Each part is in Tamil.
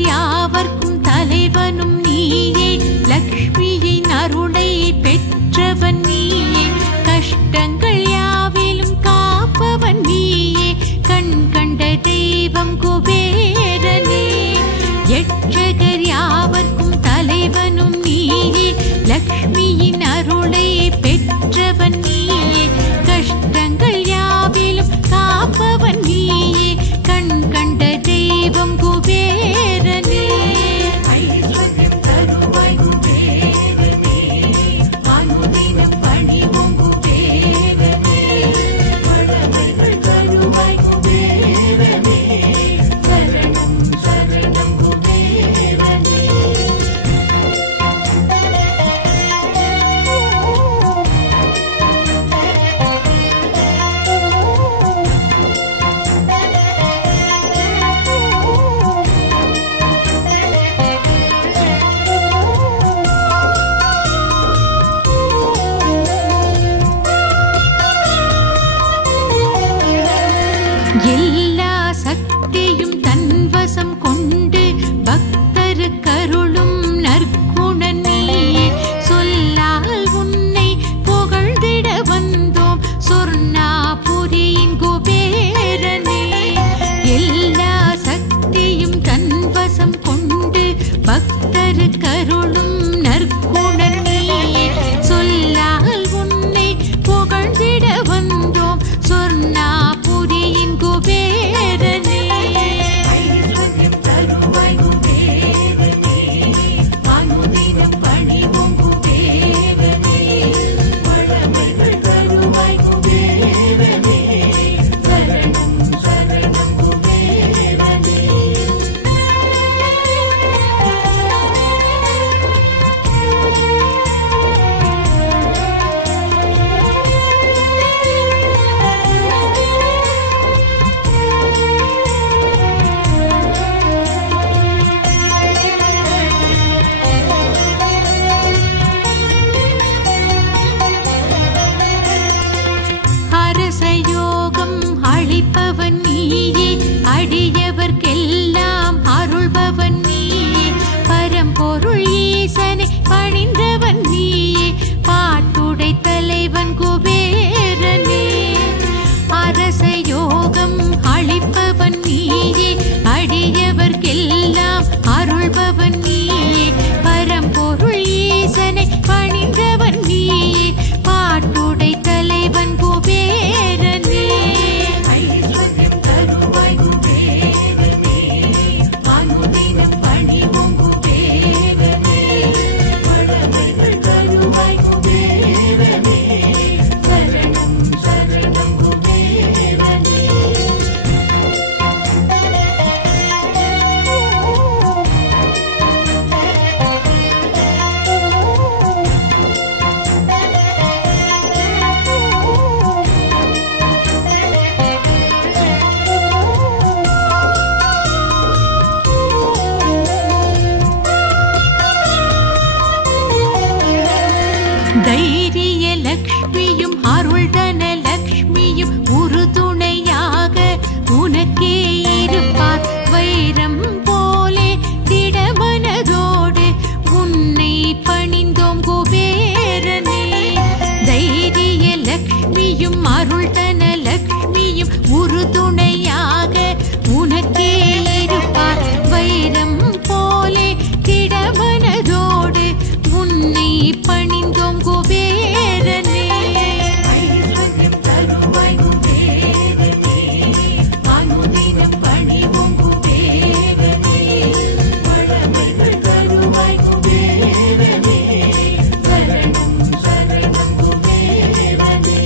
யாவர்க்கும் தலைவனும் நீயே, லக்ஷ்மியின் அருளை பெற்றவன் நீயே, கஷ்டங்கள் யாவிலும் காப்பவன் நீயே, கண் கண்ட தெய்வம் குபேரனே. யட்சகர் யாவர்க்கும் தலைவனும் நீயே, லக்ஷ்மியின் அருளை பெற்றவன் நீயே, கஷ்டங்கள் யாவிலும் காப்பவன் நீயே, கண் கண்ட தெய்வம் குபேரனே. ஐஸ்வர்யம் தருவாய் குபேரனே, அனுதினம் பணிவோம் குபேரனே, வளமைகள் தருவாய் குபேரனே, சரணம் சரணம் குபேரனே. எல்லா சக்தியும் தன்வசம் கொண்டு பக்தருக்கருளும் நற்குணன் நீயே, சொல்லால் உன்னை புகழ்ந்திட வந்தோம் சொர்ணாபுரியின் குபேரனே. எல்லா சக்தியும் தன்வசம் கொண்டு பக்தருக்கருளும் நற்குணன் நீயே, சொல்லால் உன்னை புகழ்ந்திட வந்தோம் சொர்ணாபுரியின் குபேரனே. ஐஸ்வர்யம் தருவாய் குபேரனே, அனுதினம் பணிவோம் குபேரனே, வளமைகள் தருவாய் குபேரனே, சரணம் சரணம் குபேரனே. அரசயோகம் அளிப்பவன் நீயே, அடியவர்க்கெல்லாம் அருள்பவன் நீயே, பரம்பொருள் ஈசனை பணிந்தவன் நீயே, பாட்டுடை தலைவன் குபேரனே. அரசயோகம் அளிப்பவன் நீயே, அடியவர்க்கெல்லாம் அருள்பவன் நீயே, பரம்பொருள் ஈசனை பணிந்தவன் நீயே, பாட்டுடை தலைவன் குபேரனே. ஐஸ்வர்யம் தருவாய் குபேரனே, அனுதினம் பணிவோம் குபேரனே, வளமைகள் தருவாய் குபேரனே, சரணம் சரணம் குபேரனே. தைரிய லக்ஷ்மியும் அருள்தன லக்ஷ்மியும் உறுதுணையாக உனக்கே இருப்பார், வைரம் போலே திடமனதோடு உன்னை பணிந்தோம் குபேரனே. தைரிய லக்ஷ்மியும் அருள்தன லக்ஷ்மியும் உறுதுணையாக உனக்கே இருப்பார், வைரம் போலே திடமனதோடு உன்னை பணிந்தோம் குபேரனே. ஐஸ்வர்யம் தருவாய் குபேரனே, அனுதினம் பணிவோம் குபேரனே, வளமைகள் தருவாய் குபேரனே, சரணம் சரணம் குபேரனே.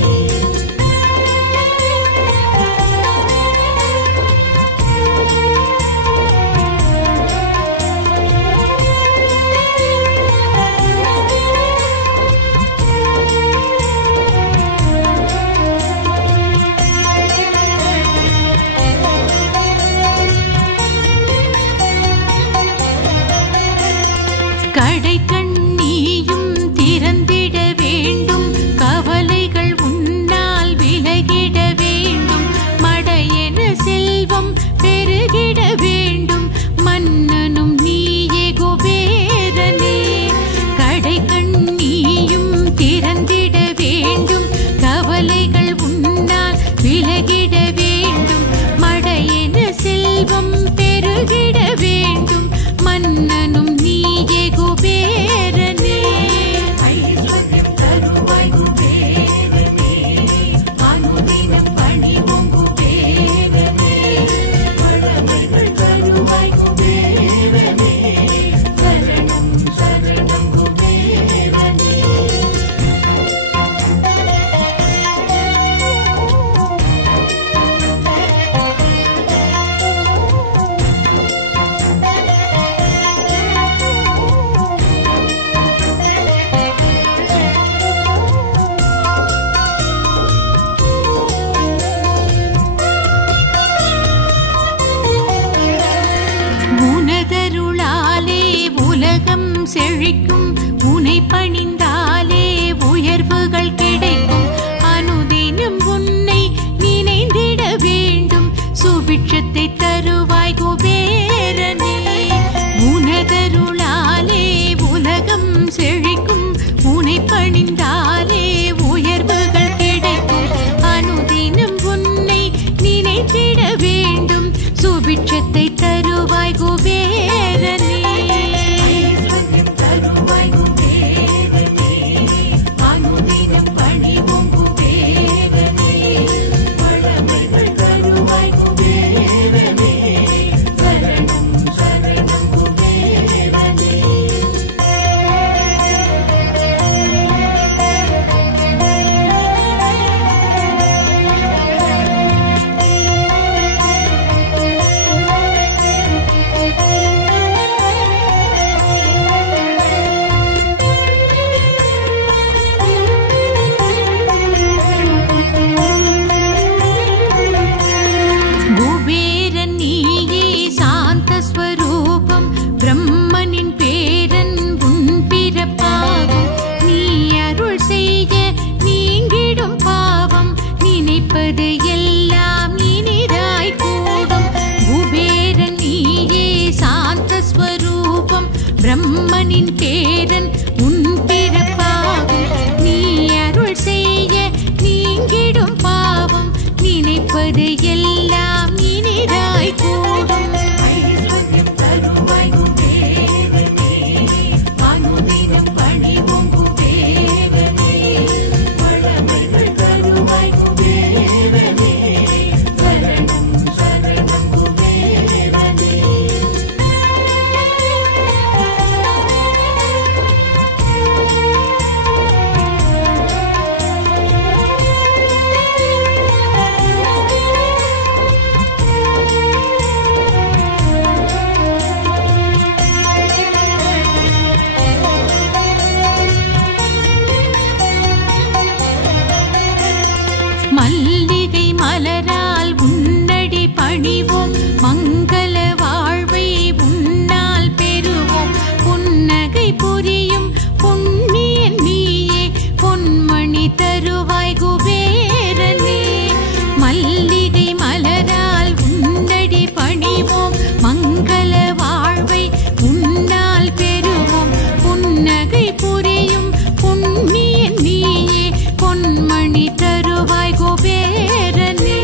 நீ தருவாய் குபேரனே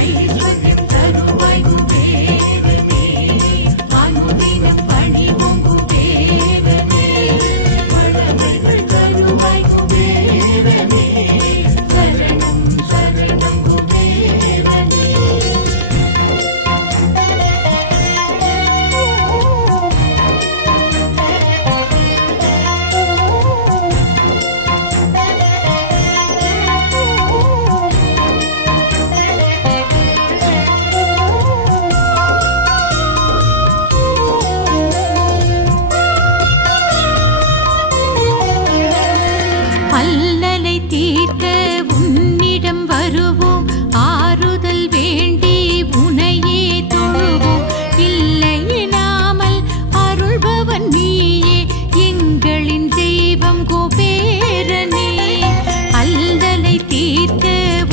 ஐஸ்வர்யம் தருவாய் குபேரனே அனுதினம் பணிவோம் குபேரனே வளமைகள் தருவாய் குபேரனே சரணம் சரணம் குபேரனே அல்லலை தீர்க்க உன்னிடம் வருவோம் ஆறுதல் வேண்டி உனையே தொழுவோம் இல்லையினாமல் அருள்பவன் நீயே எங்களின் தெய்வம் குபேரனே அல்லலை தீர்க்க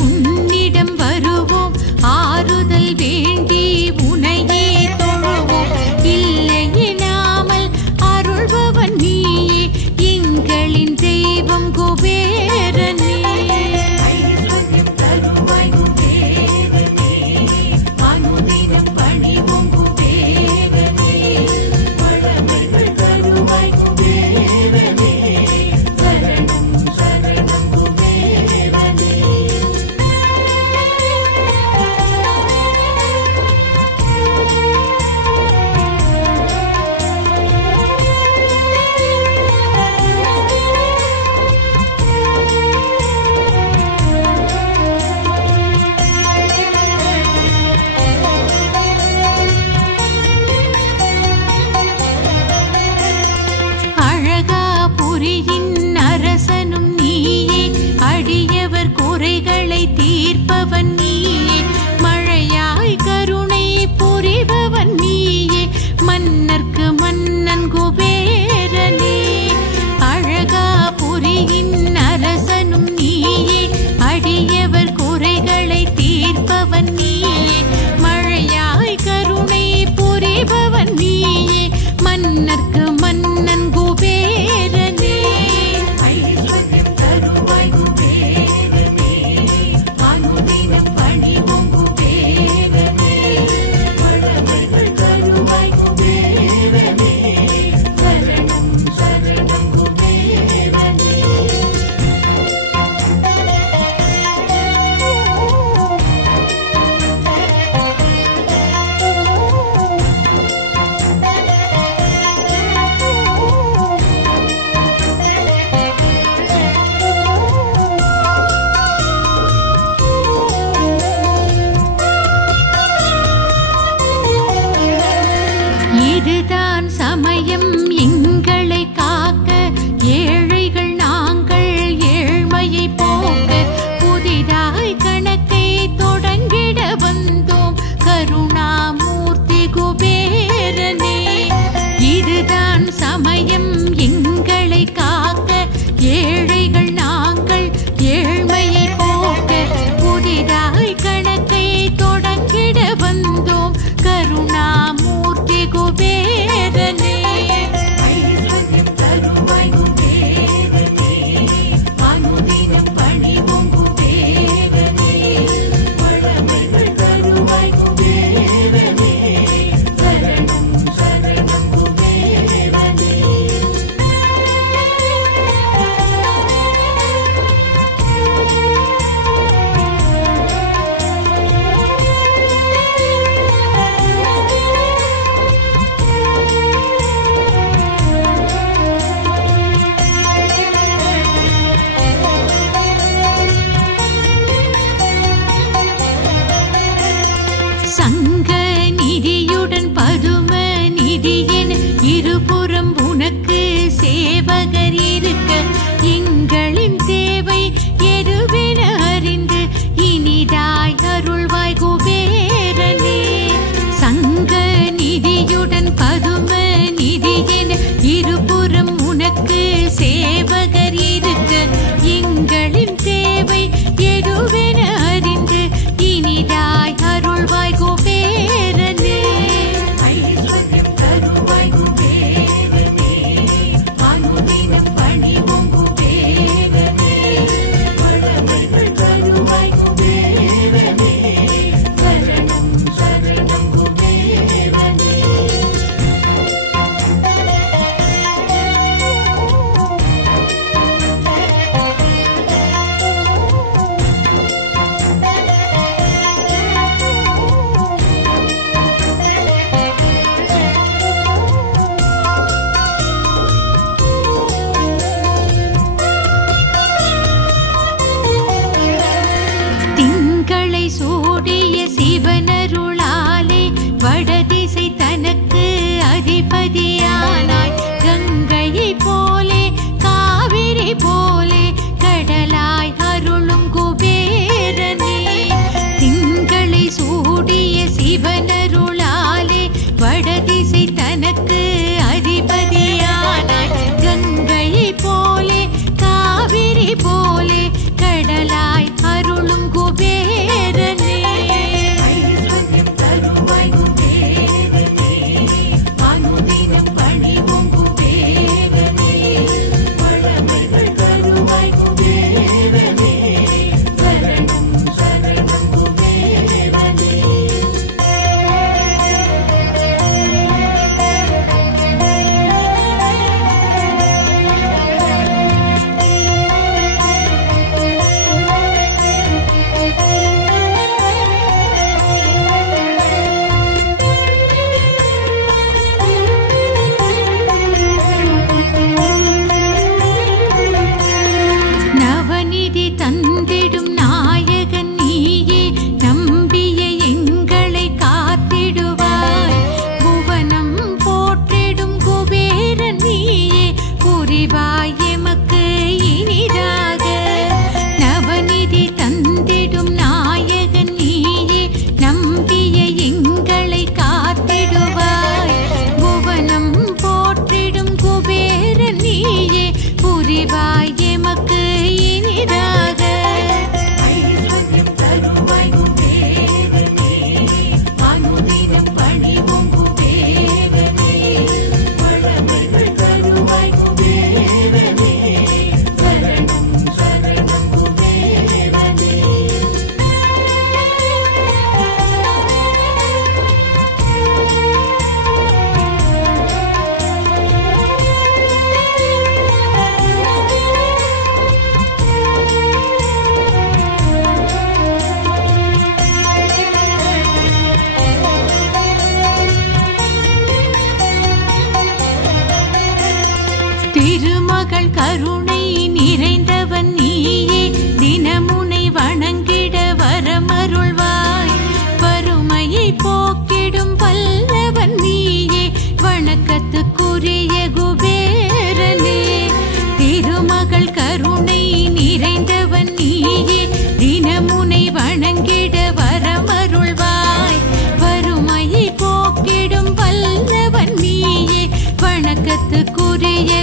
உன்னிடம் வருவோம் ஆறுதல் வேண்டி உனையே தொழுவோம் இல்லையினாமல் அருள்பவன் நீயே எங்களின் தெய்வம் குபேரனே ஐஸ்வர்யம் தருவாய் குபேரனே அனுதினம் பணிவோம் குபேரனே வளமைகள் தருவாய் குபேரனே சரணம் சரணம் குபேரனே அழகாபுரியின் அரசனும் நீயே அடியவர் குறைகளை தீர்ப்பவன் நீயே மழையாய் கருணை புரிபவன் நீயே மன்னர்க்கு மன்னன் குபேரனே அழகாபுரியின் அரசனும் நீயே அடியவர் குறைகளை தீர்ப்பவன் நீயே மழையாய் கருணை புரிபவன் நீயே மன்னர்க்கு மன்னன் குபேரனே ஐஸ்வர்யம் தருவாய் குபேரனே அனுதினம் பணிவோம் குபேரனே வளமைகள் தருவாய் குபேரனே சரணம் சரணம் குபேரனே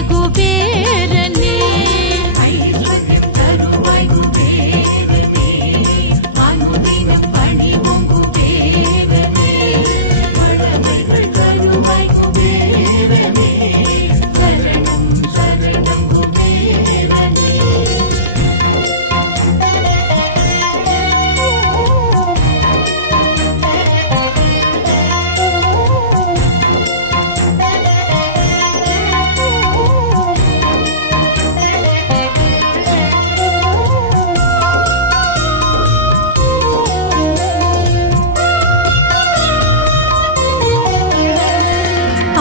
குபேரனே ஐஸ்வர்யம் தருவாய் குபேரனே அனுதினம் பணிவோம் குபேரனே வளமைகள் தருவாய் குபேரனே சரணம் சரணம் குபேரனே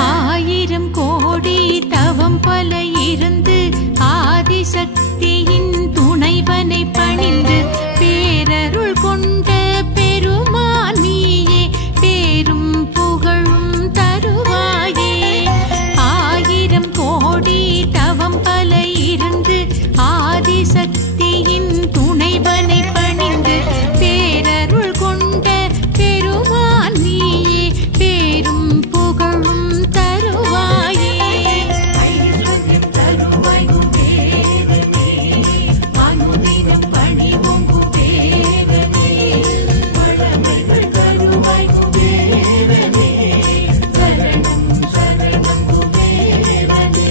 ஆயிரம் கோடி தவம் பல இருந்து ஆதிசக்தியின் துணைவனை பணிந்து பேரருள் கொண்ட பெருமான் நீயே பேரும் புகழும் தருவாயே ஆயிரம் கோடி தவம் பல இருந்து ஆதிசக்தியின் துணைவனை பணிந்து பேரருள் கொண்ட பெருமான் நீயே பேரும் புகழும் தருவாயே ஐஸ்வர்யம் தருவாய் குபேரனே அனுதினம் பணிவோம் குபேரனே வளமைகள் தருவாய் குபேரனே சரணம் சரணம் குபேரனே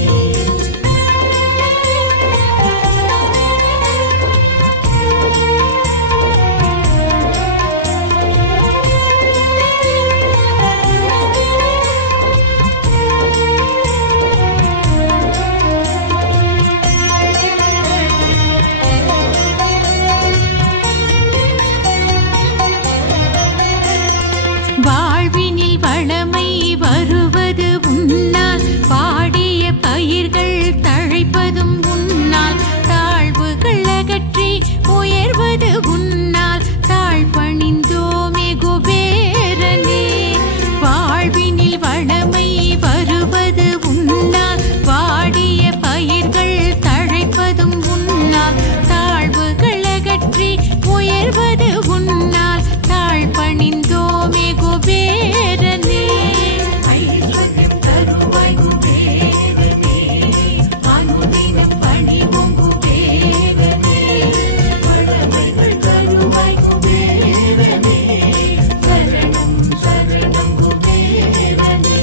வாழ்வினில் வளமை வருவது உன்னால் பாடிய பயிர்கள் தழைப்பதும் உன்னால் தாழ்வுகள் அகற்றி உயர்வது உன்னால் தாழ் பணிந்தோமே குபேரனே வாழ்வினில் வளமை வருவது உன்னால் பாடிய பயிர்கள் தழைப்பதும் உன்னால் தாழ்வுகள் அகற்றி உயர்வது உன்னால் தாழ் பணிந்தோமே குபேரனே ஐஸ்வர்யம் தருவாய் குபேரனே அனுதினம் பணிவோம் குபேரனே வளமைகள் தருவாய் குபேரனே சரணம் சரணம் குபேரனே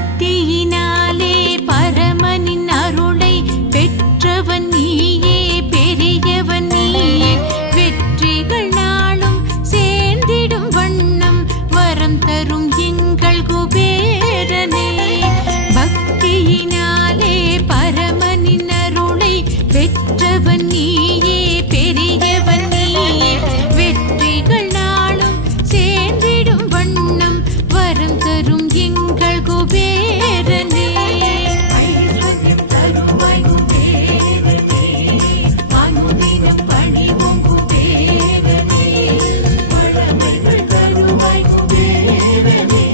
பக்தியினாலே பரமனின் அருளை பெற்றவன் நீயே பெரியவன் நீயே வெற்றிகள் நாளும் சேர்ந்திடும் வண்ணம் வரம் தரும் எங்கள் குபேரனே பக்தியினாலே பரமனின் அருளை பெற்றவன் நீயே பெரியவன் நீயே வெற்றிகள் நாளும் சேர்ந்திடும் வண்ணம் வரம் தரும் எங்கள் குபேரனே ஐஸ்வர்யம் தருவாய் குபேரனே அனுதினம் பணிவோம் குபேரனே வளமைகள் தருவாய் குபேரனே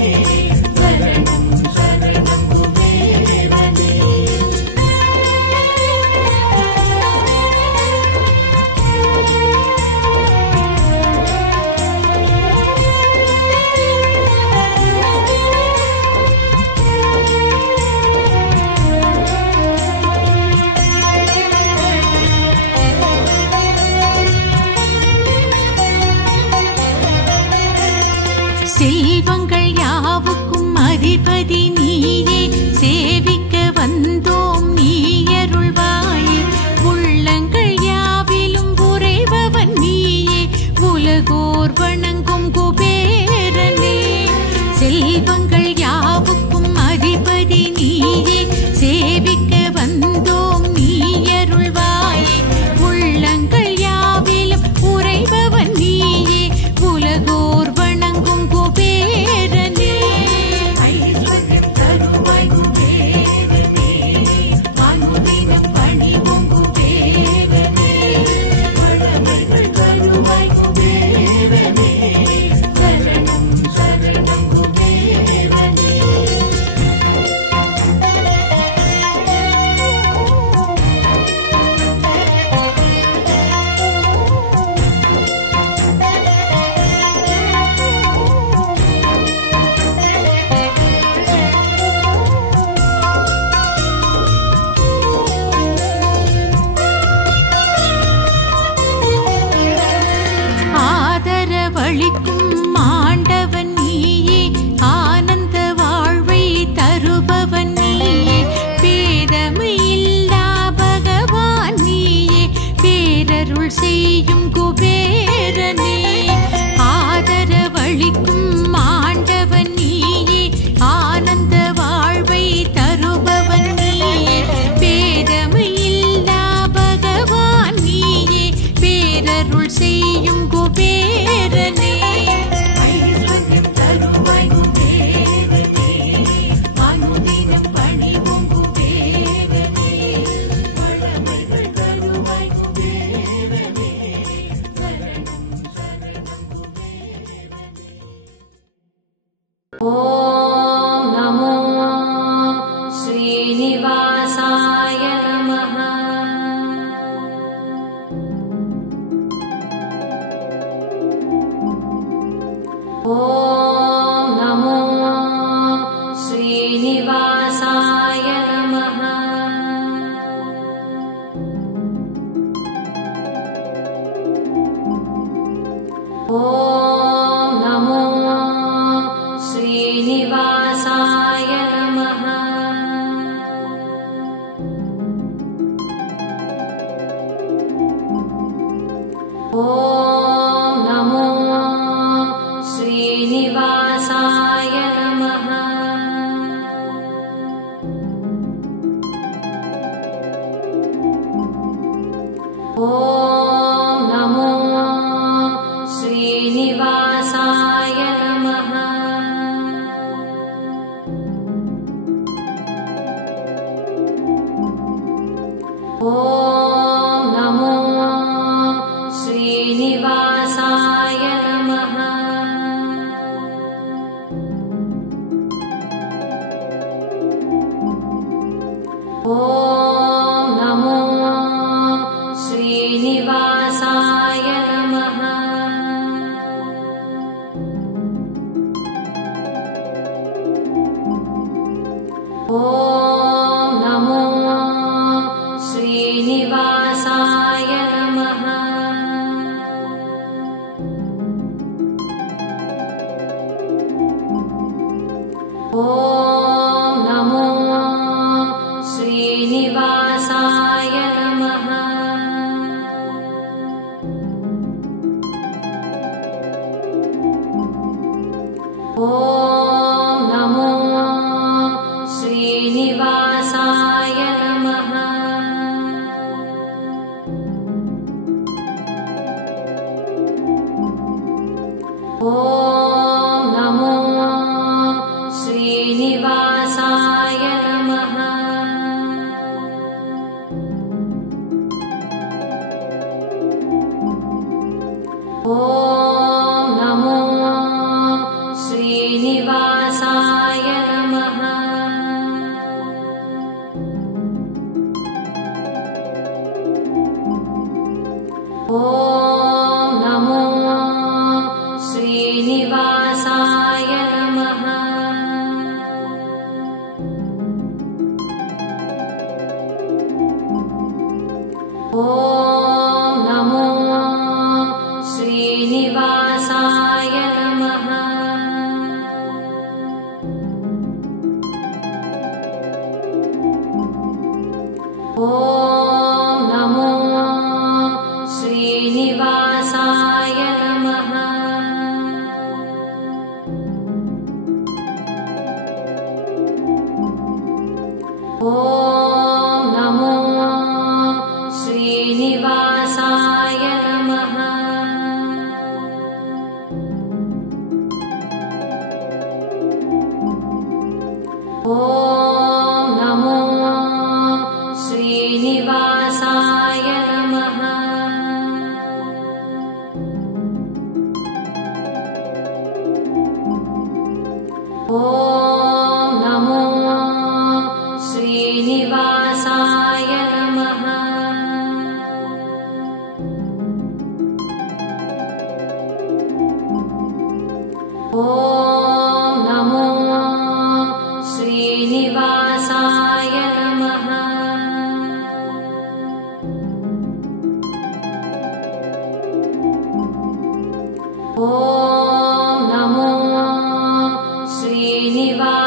சரணம் சரணம் குபேரனே வாழ்வினில் வளமை வருவது உன்னால் பாடிய பயிர்கள் தழைப்பதும் உன்னால் தாழ்வுகள் அகற்றி உயர்வது உன்னால் தாழ் பணிந்தோமே குபேரனே ஐஸ்வர்யம் தருவாய் குபேரனே அனுதினம் பணிவோம் குபேரனே சரணம் சரணம் குபேரனே செல்வங்கள் யாவுக்கும் அதிபதி நீயே சேவிக்க வந்தோம் நீ அருள்வாயே உள்ளங்கள் யாவிலும் உறைபவன் நீயே உலகோர் வணங்கும் குபேரனே செல்வங்கள் யாவுக்கும் அதிபதி நீயே சேவிக்க வந்தோம் நீ அருள்வாயே உள்ளங்கள் யாவிலும் உறைபவன் நீயே உலகோர் வணங்கும் குபேரனே ஐஸ்வர்யம் தருவாய் குபேரனே அனுதினம் பணிவோம் குபேரனே வளமைகள் தருவாய் ॐ नमो श्रीनिवासाय नमः। ॐ नमो श्रीनिवासाय नमः। ॐ नमो श्रीनिवासाय नमः। ॐ नमो श्रीनिवासाय नमः। ॐ नमो श्रीनिवासाय नमः। ॐ नमो श्रीनिवासाय नमः। ॐ नमो श्रीनिवासाय नमः। ॐ नमो श्रीनिवासाय नमः। ॐ नमो श्रीनिवासाय नमः। ॐ नमो श्रीनिवासाय नमः। ॐ नमो श्रीनिवासाय नमः। ॐ नमो श्रीनिवासाय नमः। ॐ नमो श्रीनिवासाय नमः। ॐ नमो श्रीनिवासाय नमः। ॐ नमो श्रीनिवासाय